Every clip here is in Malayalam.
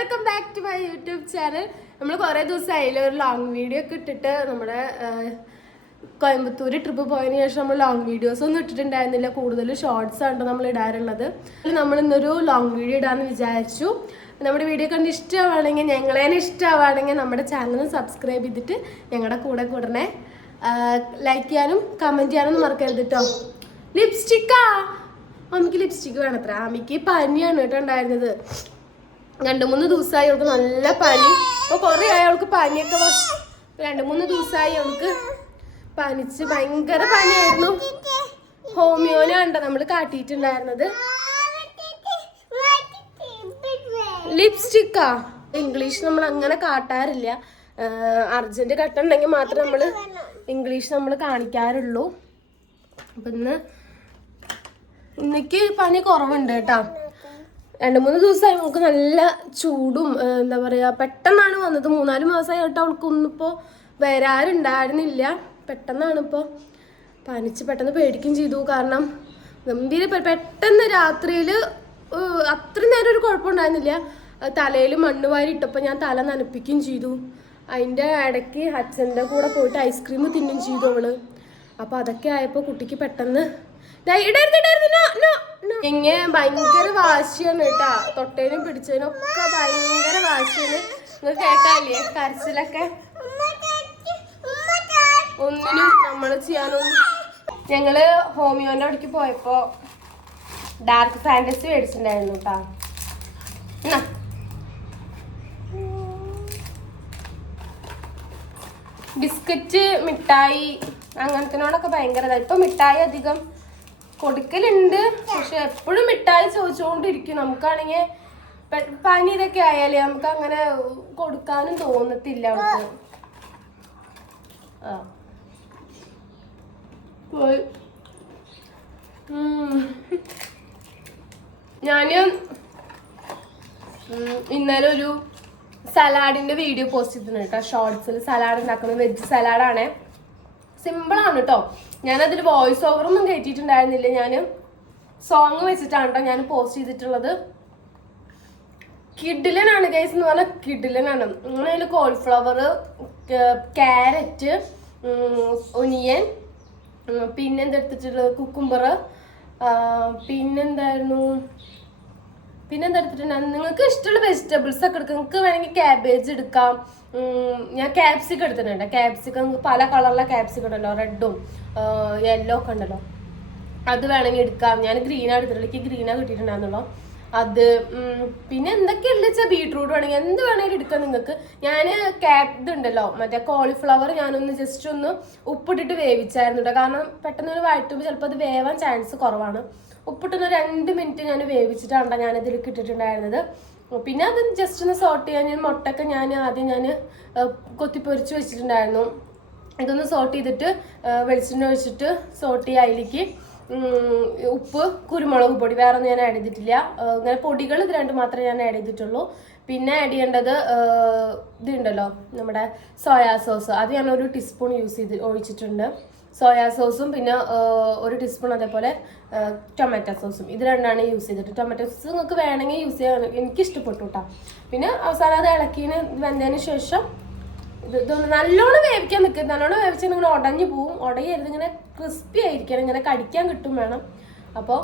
Welcome back to my YouTube channel. നമ്മൾ കുറേ ദിവസമായില്ല ഒരു ലോങ് വീഡിയോ ഒക്കെ ഇട്ടിട്ട്. നമ്മുടെ കോയമ്പത്തൂർ ട്രിപ്പ് പോയതിനു ശേഷം നമ്മൾ ലോങ് വീഡിയോസ് ഒന്നും ഇട്ടിട്ടുണ്ടായിരുന്നില്ല. കൂടുതൽ ഷോർട്സ് ആണ് നമ്മൾ ഇടാറുള്ളത്. നമ്മൾ ഇന്നൊരു ലോങ് വീഡിയോ ഇടാമെന്ന് വിചാരിച്ചു. നമ്മുടെ വീഡിയോ കണ്ട് ഇഷ്ടമാണെങ്കിൽ, ഞങ്ങളെ ഇഷ്ടമാണെങ്കിൽ നമ്മുടെ ചാനൽ സബ്സ്ക്രൈബ് ചെയ്തിട്ട് ഞങ്ങളുടെ കൂടെ കൂടണേ. ലൈക്ക് ചെയ്യാനും കമൻറ്റ് ചെയ്യാനൊന്നും മറക്കരുത് കേട്ടോ. ലിപ്സ്റ്റിക്കാ, അമ്മയ്ക്ക് ലിപ്സ്റ്റിക്ക് വേണത്ര. അമ്മയ്ക്ക് പനിയാണ് കേട്ടോ ഉണ്ടായിരുന്നത്. 2-3 ദിവസമായി അവൾക്ക് നല്ല പനി. അപ്പോൾ കുറേ ആയി അവൾക്ക് പനിയൊക്കെ. 2-3 ദിവസമായി അവൾക്ക് പനിച്ച് ഭയങ്കര പനിയായിരുന്നു. ഹോമിയോനാണ് നമ്മൾ കാട്ടിയിട്ടുണ്ടായിരുന്നത്. ലിപ്സ്റ്റിക്കാ, ഇംഗ്ലീഷ് നമ്മൾ അങ്ങനെ കാട്ടാറില്ല. അർജന്റ് കട്ടുണ്ടെങ്കിൽ മാത്രമേ നമ്മൾ ഇംഗ്ലീഷ് നമ്മൾ കാണിക്കാറുള്ളൂ. അപ്പം ഇന്നേക്ക് പനി കുറവുണ്ട് കേട്ടോ. 2-3 ദിവസമായി അവൾക്ക് നല്ല ചൂടും എന്താ പറയുക, പെട്ടെന്നാണ് വന്നത്. 3-4 മാസമായി കേട്ടോ അവൾക്കൊന്നും ഇപ്പോൾ വരാറുണ്ടായിരുന്നില്ല. പെട്ടെന്നാണ് ഇപ്പോൾ പനിച്ച് പെട്ടെന്ന് പേടിക്കുകയും ചെയ്തു. കാരണം ഗംഭീര പെട്ടെന്ന് രാത്രിയിൽ അത്രയും നേരം ഒരു കുഴപ്പമുണ്ടായിരുന്നില്ല. തലയിൽ മണ്ണ് വാരി ഇട്ടപ്പോൾ ഞാൻ തല നനപ്പിക്കുകയും ചെയ്തു. അതിൻ്റെ ഇടയ്ക്ക് അച്ഛൻ്റെ കൂടെ പോയിട്ട് ഐസ്ക്രീം തിന്നുകയും ചെയ്തു അവള്. അപ്പോൾ അതൊക്കെ ആയപ്പോൾ കുട്ടിക്ക് പെട്ടെന്ന് ഇങ്ങനെ ഭയങ്കര വാശിയാണ് കേട്ടാ. തൊട്ടേനും പിടിച്ചതിനും ഒക്കെ ഭയങ്കര വാശിയാണ്. നിങ്ങൾ കേൾക്കാല്ലേ കരച്ചിലൊക്കെ? ഒന്നിനും നമ്മൾ ചെയ്യാനൊന്നും. ഞങ്ങള് ഹോമിയോന്റെ അവിടേക്ക് പോയപ്പോ ഡാർക്ക് ഫാന്റസി മേടിച്ചിട്ടുണ്ടായിരുന്നു കേട്ടാ. ബിസ്ക്കറ്റ്, മിഠായി അങ്ങനത്തിനോടൊക്കെ ഭയങ്കര. ഇപ്പൊ മിഠായി അധികം കൊടുക്കലുണ്ട്, പക്ഷെ എപ്പോഴും മിഠായി ചോദിച്ചുകൊണ്ടിരിക്കും. നമുക്കാണെങ്കിൽ പനി ഇതൊക്കെ ആയാലേ നമുക്ക് അങ്ങനെ കൊടുക്കാനും തോന്നത്തില്ല അവർക്ക്. ഞാന് ഇന്നലെ ഒരു സലാഡിന്റെ വീഡിയോ പോസ്റ്റ് ചെയ്തിട്ടുണ്ട് കേട്ടോ. ഷോർട്സിൽ സലാഡ് ഉണ്ടാക്കുന്നത്, വെജ് സലാഡാണ്. സിമ്പിളാണ് കേട്ടോ. ഞാനതിൽ വോയിസ് ഓവറൊന്നും കയറ്റിയിട്ടുണ്ടായിരുന്നില്ല. ഞാൻ സോങ് വെച്ചിട്ടാണ് കേട്ടോ ഞാൻ പോസ്റ്റ് ചെയ്തിട്ടുള്ളത്. കിഡിലനാണ് ഗൈസ് എന്ന് പറഞ്ഞാൽ കിഡിലനാണ്. അങ്ങനെ അതിൽ കോളിഫ്ലവർ, ക്യാരറ്റ്, ഒനിയൻ, പിന്നെന്തെടുത്തിട്ടുള്ളത് കുക്കുംബർ, പിന്നെന്താ എടുത്തിട്ടുണ്ടായിരുന്നു. നിങ്ങൾക്ക് ഇഷ്ടമുള്ള വെജിറ്റബിൾസ് ഒക്കെ എടുക്കാം. നിങ്ങൾക്ക് വേണമെങ്കിൽ ക്യാബേജ് എടുക്കാം. ഞാൻ ക്യാപ്സിക്കം എടുത്തിട്ടുണ്ട്. ക്യാപ്സിക്കം പല കളറിലെ ക്യാപ്സിക്കം ഉണ്ടല്ലോ, റെഡും യെല്ലോ ഒക്കെ ഉണ്ടല്ലോ. അത് വേണമെങ്കിൽ എടുക്കാം. ഞാൻ ഗ്രീനാണ് എടുത്തിട്ടുള്ളത്. എനിക്ക് ഗ്രീനാണ് കിട്ടിയിട്ടുണ്ടായിരുന്നല്ലോ അത്. പിന്നെ എന്തൊക്കെയുള്ള വെച്ചാൽ ബീട്രൂട്ട് വേണമെങ്കിൽ എന്ത് വേണമെങ്കിലും എടുക്കാം നിങ്ങൾക്ക്. ഞാൻ ഇതുണ്ടല്ലോ മറ്റേ കോളിഫ്ലവർ ഞാനൊന്ന് ജസ്റ്റ് ഒന്ന് ഉപ്പിട്ടിട്ട് വേവിച്ചായിരുന്നു കേട്ടോ. കാരണം പെട്ടെന്ന് ഒരു വഴറ്റുമ്പോൾ ചിലപ്പോൾ അത് വേവാൻ ചാൻസ് കുറവാണ്. ഉപ്പിട്ടൊന്ന് 2 മിനിറ്റ് ഞാൻ വേവിച്ചിട്ടാണ് ഞാനതിൽ ഇട്ടിട്ടുണ്ടായിരുന്നത്. പിന്നെ അത് ജസ്റ്റ് ഒന്ന് സോട്ട് ചെയ്യാൻ മുട്ടയൊക്കെ ആദ്യം കൊത്തിപ്പൊരിച്ച് വെച്ചിട്ടുണ്ടായിരുന്നു. ഇതൊന്ന് സോട്ട് ചെയ്തിട്ട് വെളിച്ചെണ്ണ ഒഴിച്ചിട്ട് സോട്ട് ചെയ്യുക. അതിലേക്ക് ഉപ്പ്, കുരുമുളക് പൊടി, വേറെ ഒന്നും ഞാൻ ആഡ് ചെയ്തിട്ടില്ല. ഇങ്ങനെ പൊടികൾ ഇത് 2 മാത്രമേ ഞാൻ ആഡ് ചെയ്തിട്ടുള്ളൂ. പിന്നെ ആഡ് ചെയ്യേണ്ടത് ഇതുണ്ടല്ലോ നമ്മുടെ സോയാ സോസ്. അത് ഞാൻ 1 ടീസ്പൂൺ ഒഴിച്ചിട്ടുണ്ട്. സോയാ സോസും പിന്നെ 1 ടീസ്പൂൺ അതേപോലെ ടൊമാറ്റോ സോസും. ഇത് 2ആണ് യൂസ് ചെയ്തിട്ട്. ടൊമാറ്റോ സോസ് നിങ്ങൾക്ക് വേണമെങ്കിൽ യൂസ് ചെയ്യാൻ, എനിക്ക് ഇഷ്ടപ്പെട്ടു കേട്ടോ. പിന്നെ അവസാനം അത് ഇളക്കിന് വെന്തതിന് ശേഷം ഇതൊന്ന് നല്ലോണം വേവിക്കാൻ നിൽക്കുക. നല്ലോണം വേവിച്ചാൽ നിങ്ങൾ ഉടഞ്ഞു പോവും. ഉടയരുത്, ഇങ്ങനെ ക്രിസ്പി ആയിരിക്കണം, ഇങ്ങനെ കടിക്കാൻ കിട്ടും വേണം. അപ്പോൾ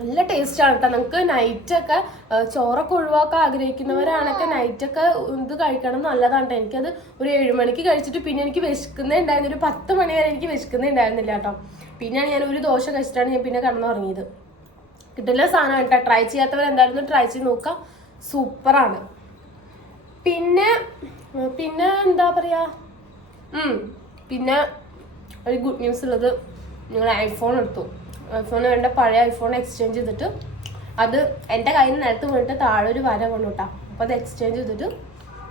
നല്ല ടേസ്റ്റാണ് കേട്ടോ. നിങ്ങൾക്ക് നൈറ്റൊക്കെ ചോറൊക്കെ ഒഴിവാക്കാൻ ആഗ്രഹിക്കുന്നവരാണൊക്കെ നൈറ്റൊക്കെ ഇത് കഴിക്കണം, നല്ലതാണ് കേട്ടോ. എനിക്കത് ഒരു 7 മണിക്ക് കഴിച്ചിട്ട് പിന്നെ എനിക്ക് വിശക്കുന്നേ ഉണ്ടായിരുന്നു. ഒരു 10 മണി വരെ എനിക്ക് വിശക്കുന്നേ ഉണ്ടായിരുന്നില്ല കേട്ടോ. പിന്നെയാണ് ഞാൻ ഒരു ദോശ കഴിച്ചിട്ടാണ് ഞാൻ പിന്നെ കിടന്നുറങ്ങിയത്. കിട്ടില്ല സാധനം കേട്ടോ. ട്രൈ ചെയ്യാത്തവർ എന്തായാലും ട്രൈ ചെയ്ത് നോക്കാം, സൂപ്പറാണ്. പിന്നെ എന്താ പറയാ, പിന്നെ ഒരു ഗുഡ് ന്യൂസ് ഉള്ളത്, നിങ്ങൾ ഐഫോൺ എടുത്തു. ഐഫോൺ വേണ്ട, പഴയ ഐഫോൺ എക്സ്ചേഞ്ച് ചെയ്തിട്ട് അത് എൻ്റെ കയ്യിൽ നിന്ന് നിലത്ത് വീണിട്ട് താഴെ ഒരു വര കൊണ്ടു കേട്ടോ. അപ്പോൾ അത് എക്സ്ചേഞ്ച് ചെയ്തിട്ട്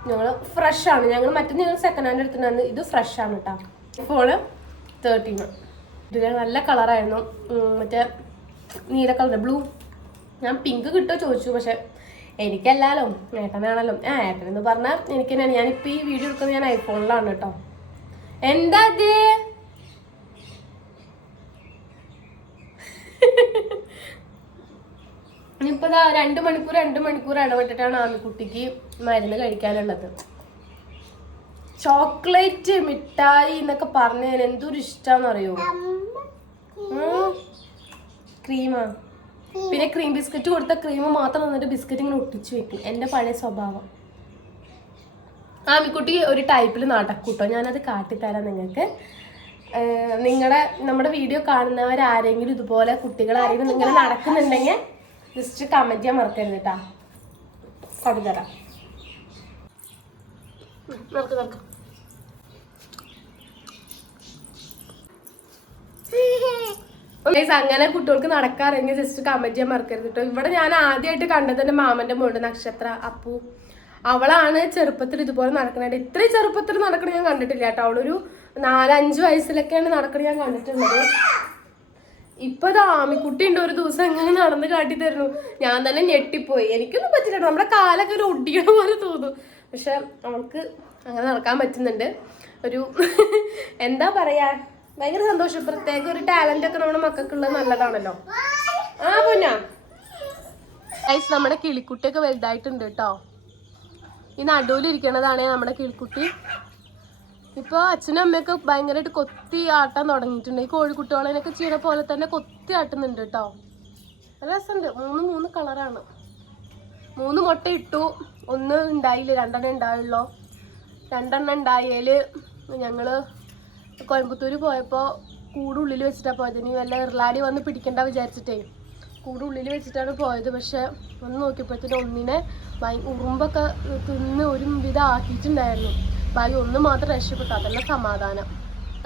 ഞങ്ങൾ ഫ്രഷാണ്. ഞങ്ങൾ ഞങ്ങൾ സെക്കൻഡ് ഹാൻഡ് എടുത്തിട്ടുണ്ടായിരുന്നു. ഇത് ഫ്രഷാണ് കേട്ടോ. ഐഫോൺ 13. ഇതിന് നല്ല കളറായിരുന്നു, മറ്റേ നീല കളർ, ബ്ലൂ. ഞാൻ പിങ്ക് കിട്ടുമോ ചോദിച്ചു, പക്ഷെ എനിക്കല്ലാലോ, ഏട്ടനാണല്ലോ. ഏട്ടനെന്ന് പറഞ്ഞാൽ എനിക്ക് തന്നെയാണ്. ഞാനിപ്പോൾ ഈ വീഡിയോ എടുക്കുന്നത് ഞാൻ ഐഫോണിലാണ് കേട്ടോ. എന്താ അത്? ഇനിയിപ്പോൾ 2 മണിക്കൂർ ഇടപെട്ടിട്ടാണ് ആമിക്കുട്ടിക്ക് മരുന്ന് കഴിക്കാനുള്ളത്. ചോക്ലേറ്റ് മിഠായി എന്നൊക്കെ പറഞ്ഞാൽ എന്തൊരു ഇഷ്ടമാണെന്ന് അറിയോ? ക്രീമാ. പിന്നെ ക്രീം ബിസ്ക്കറ്റ് കൊടുത്ത ക്രീം മാത്രം വന്നിട്ട് ബിസ്ക്കറ്റ് ഇങ്ങനെ ഒട്ടിച്ചു വെക്കും. എൻ്റെ പഴയ സ്വഭാവം. ആമിക്കുട്ടി ഒരു ടൈപ്പിൽ നടക്കൂട്ടോ. ഞാനത് കാട്ടിത്തരാം നിങ്ങൾക്ക്. നമ്മുടെ വീഡിയോ കാണുന്നവരാരെങ്കിലും ഇതുപോലെ കുട്ടികളാരെങ്കിലും നിങ്ങൾ നടക്കുന്നുണ്ടെങ്കിൽ ജസ്റ്റ് കമൻറ്റ് ചെയ്യാൻ മറക്കരുത് കേട്ടാ. കാട്ടിത്തരാം. നടക്കാം. അങ്ങനെ കുട്ടികൾക്ക് നടക്കാറെങ്കിൽ ജസ്റ്റ് കമന്റ് ചെയ്യാൻ മറക്കരുത് കേട്ടോ. ഇവിടെ ഞാൻ ആദ്യമായിട്ട് കണ്ടത് എൻ്റെ മാമന്റെ മോളുടെ നക്ഷത്ര അപ്പു. അവളാണ് ചെറുപ്പത്തിൽ ഇതുപോലെ നടക്കണത്. ഇത്രയും ചെറുപ്പത്തിൽ നടക്കണ ഞാൻ കണ്ടിട്ടില്ല കേട്ടോ. അവളൊരു 4-5 വയസ്സിലൊക്കെയാണ് നടക്കണത് ഞാൻ കണ്ടിട്ടുള്ളത്. ഇപ്പൊ ആമിക്കുട്ടി ഉണ്ട് ഒരു ദിവസം എങ്ങനെ നടന്ന് കാട്ടി തരുന്നു. ഞാൻ തന്നെ ഞെട്ടിപ്പോയി. എനിക്കൊന്നും പറ്റില്ല. നമ്മുടെ കാലൊക്കെ ഒരു ഒടിയണ പോലെ തോന്നും. പക്ഷെ അവൾക്ക് അങ്ങനെ നടക്കാൻ പറ്റുന്നുണ്ട്. ഒരു എന്താ പറയാ, ഭയങ്കര സന്തോഷം. പ്രത്യേക ഒരു ടാലന്റ് ഒക്കെ നമ്മുടെ മക്കൾക്കുള്ളത് നല്ലതാണല്ലോ. പൊന്നാ നമ്മുടെ കിളിക്കുട്ടിയൊക്കെ വലുതായിട്ടുണ്ട് കേട്ടോ. ഈ നടുവിലിരിക്കണതാണേ നമ്മുടെ കിളിക്കുട്ടി. ഇപ്പൊ അച്ഛനും അമ്മയൊക്കെ ഭയങ്കരമായിട്ട് കൊത്തി ആട്ടാൻ തുടങ്ങിയിട്ടുണ്ട്. ഈ കോഴിക്കുട്ടികളെയൊക്കെ ചെയ്യണ പോലെ തന്നെ കൊത്തി ആട്ടുന്നുണ്ട് കേട്ടോ. നല്ല രസമുണ്ട്. 3 കളറാണ്. 3 മുട്ട ഇട്ടു. 1 ഉണ്ടായില്ല, 2 ഉണ്ടായുള്ളൂ. 2 ഉണ്ടായാല് ഞങ്ങള് കോയമ്പത്തൂര് പോയപ്പോൾ കൂടുള്ളിൽ വെച്ചിട്ടാണ് പോയത്. ഇനി വല്ല ഇർലാടി വന്ന് പിടിക്കണ്ട വിചാരിച്ചിട്ടേ കൂടുള്ളിൽ വെച്ചിട്ടാണ് പോയത്. പക്ഷെ ഒന്ന് നോക്കിയപ്പോഴത്തേനും ഒന്നിനെ ഉറുമ്പൊക്കെ തിന്ന് ഒരു വിധം ആക്കിയിട്ടുണ്ടായിരുന്നു. ബാക്കി 1 മാത്രം രക്ഷപ്പെട്ടു. അതെല്ലാം സമാധാനം.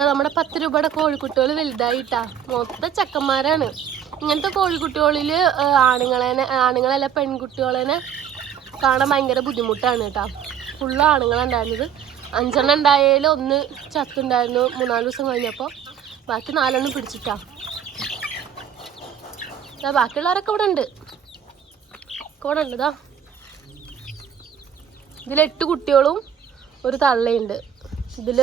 നമ്മുടെ 10 രൂപയുടെ കോഴിക്കുട്ടികൾ വലുതായിട്ടാ. മൊത്തം ചെക്കന്മാരാണ്. ഇങ്ങനത്തെ കോഴിക്കുട്ടികളിൽ ആണുങ്ങളല്ല പെൺകുട്ടികളെ കാണാൻ ഭയങ്കര ബുദ്ധിമുട്ടാണ് കേട്ടോ. ഫുള്ള് ആണുങ്ങളുണ്ടായിരുന്നത്. 5 ഉണ്ടായാലും 1 ചത്തുണ്ടായിരുന്നു 3-4 ദിവസം കഴിഞ്ഞപ്പോൾ. ബാക്കി 4 പിടിച്ചിട്ടാ. ബാക്കിയുള്ളവരൊക്കെ ഇവിടെ ഉണ്ട്. ഇതാ ഇതിൽ 8 കുട്ടികളും ഒരു തള്ളയുണ്ട്. ഇതിൽ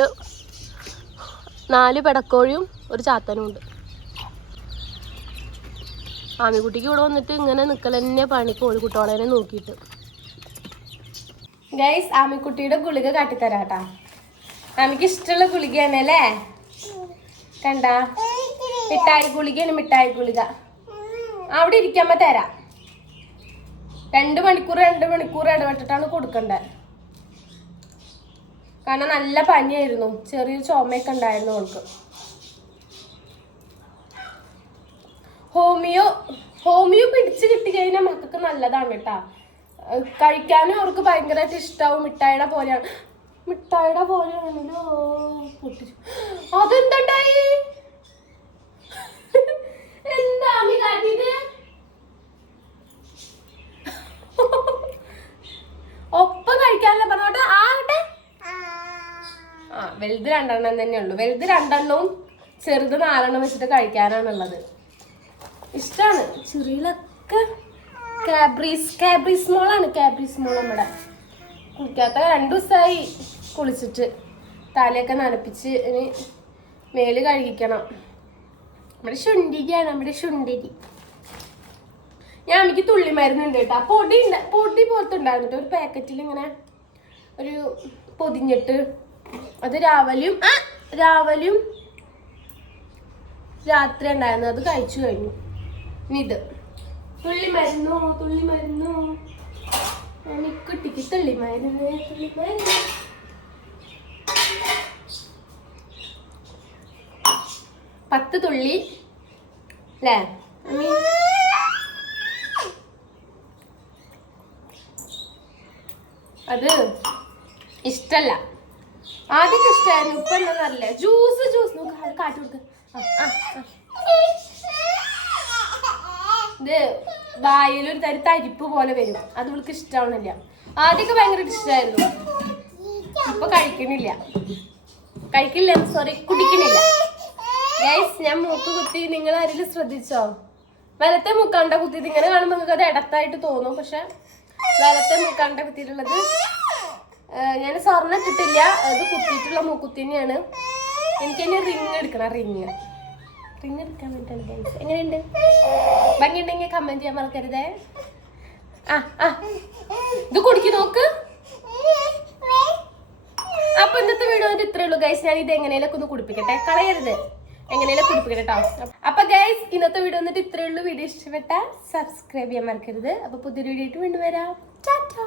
4 പെടക്കോഴിയും ഒരു ചാത്തനും ഉണ്ട്. ആമിക്കുട്ടിക്ക് ഇവിടെ വന്നിട്ട് ഇങ്ങനെ നിൽക്കലെന്നെ പണി, കോഴിക്കുട്ടികളെ നോക്കിയിട്ട്. ഗൈസ്, ആമിക്കുട്ടിയുടെ ഗുളിക കാട്ടിത്തരാട്ടാ. ആമിക്ക് ഇഷ്ടമുള്ള ഗുളികയാണ് അല്ലേ? കണ്ട മിഠായി ഗുളികയാണ്. മിഠായി ഗുളിക അവിടെ ഇരിക്കുമ്പോ തരാം. 2 മണിക്കൂർ ഇടപെട്ടിട്ടാണ് കൊടുക്കണ്ടത്. കാരണം നല്ല പനിയായിരുന്നു. ചെറിയൊരു ചുമയൊക്കെ ഉണ്ടായിരുന്നു അവൾക്ക്. ഹോമിയോ പിടിച്ച് കിട്ടി കഴിഞ്ഞാൽ മക്കൾക്ക് നല്ലതാണ് കേട്ടാ. കഴിക്കാനും അവർക്ക് ഭയങ്കരമായിട്ട് ഇഷ്ടാവും. മിഠായിയുടെ പോലെയാണല്ലോ. അതെന്തായി? എന്താ കാട്ടിയത്? ഒപ്പം കഴിക്കാനല്ലേ പറഞ്ഞോട്ടെ. ആകട്ടെ. വലുത് 2 തന്നെ ഉള്ളു. വലുത് 2 ചെറുത് 4 വെച്ചിട്ട് കഴിക്കാനാണുള്ളത്. ഇഷ്ടാണ്. ചെറിയിലൊക്കെ കാബ്രീസ് മോളാണ്. നമ്മുടെ കുളിക്കാത്ത 2 ദിവസമായി കുളിച്ചിട്ട്. തലയൊക്കെ നനപ്പിച്ച് ഇനി മേല് കഴുകിക്കണം. നമ്മുടെ ശുണ്ടിരി. ഞാൻ അമ്മയ്ക്ക് തുള്ളി മരുന്നുണ്ട് കേട്ടോ. പൊടി പോലത്തെ ഉണ്ടായിരുന്നു കേട്ടോ. ഒരു പാക്കറ്റിൽ ഇങ്ങനെ ഒരു പൊതിഞ്ഞിട്ട് അത് രാവിലെയും രാത്രി ഉണ്ടായിരുന്നു. അത് കഴിച്ചു കഴിഞ്ഞു. ഇനി ഇത് തുള്ളി മരുന്നു കുട്ടിക്ക് തുള്ളി മരുന്ന് 10 തുള്ളി അല്ലേ? അത് ഇഷ്ടല്ല. ആദ്യമൊക്കെ ഇഷ്ടമായിരുന്നു. ഇപ്പൊ എന്താന്നറിയില്ല. ജ്യൂസ് കാട്ടി കൊടുക്ക. ഇത് വായിലൊരു തരിപ്പ് പോലെ വരും. അത് ഇവൾക്ക് ഇഷ്ടമാവണില്ല. ആദ്യമൊക്കെ ഭയങ്കര ഇഷ്ടമായിരുന്നു. ഇപ്പൊ കുടിക്കണില്ല. ഗൈസ്, ഞാൻ മൂക്ക് കുത്തി. നിങ്ങൾ ആരെങ്കിലും ശ്രദ്ധിച്ചോ? വലത്തെ മൂക്കാണ്ട കുത്തിയത്. ഇങ്ങനെ കാണുമ്പോൾ നിങ്ങൾക്ക് അത് ഇടത്തായിട്ട് തോന്നും. പക്ഷെ വലത്തെ മൂക്കാണ്ട കുത്തിയിട്ടുള്ളത് ഞാൻ സ്വർണ്ണം ഇട്ടിട്ടില്ല. അത് കുത്തിയിട്ടുള്ള മൂക്കുത്തി തന്നെയാണ്. എനിക്കതിന് റിങ് എടുക്കണം. റിങ് എടുക്കാൻ വേണ്ടിയിട്ടാണ് ഗൈസ്. എങ്ങനെയുണ്ട്? ഭംഗിയുണ്ടെങ്കിൽ കമന്റ് ചെയ്യാൻ മറക്കരുതേ. ഇത് കുടിക്ക് നോക്ക്. അപ്പൊ ഇന്നത്തെ വീഡിയോ ഇത്രേ ഉള്ളൂ ഗൈസ്. ഞാൻ ഇത് എങ്ങനെയൊക്കെ ഒന്ന് കുടിപ്പിക്കട്ടെ, കളയരുത്, എങ്ങനെയൊക്കെ കുടിപ്പിക്കട്ടെ കേട്ടോ. അപ്പൊ ഗൈസ് ഇന്നത്തെ വീഡിയോ ഇത്രേ ഉള്ളൂ. വീഡിയോ ഇഷ്ടപ്പെട്ട സബ്സ്ക്രൈബ് ചെയ്യാൻ മറക്കരുത്. അപ്പൊ പുതിയൊരു വീഡിയോ ആയിട്ട് വീണ്ടും വരാം. ടാറ്റാ.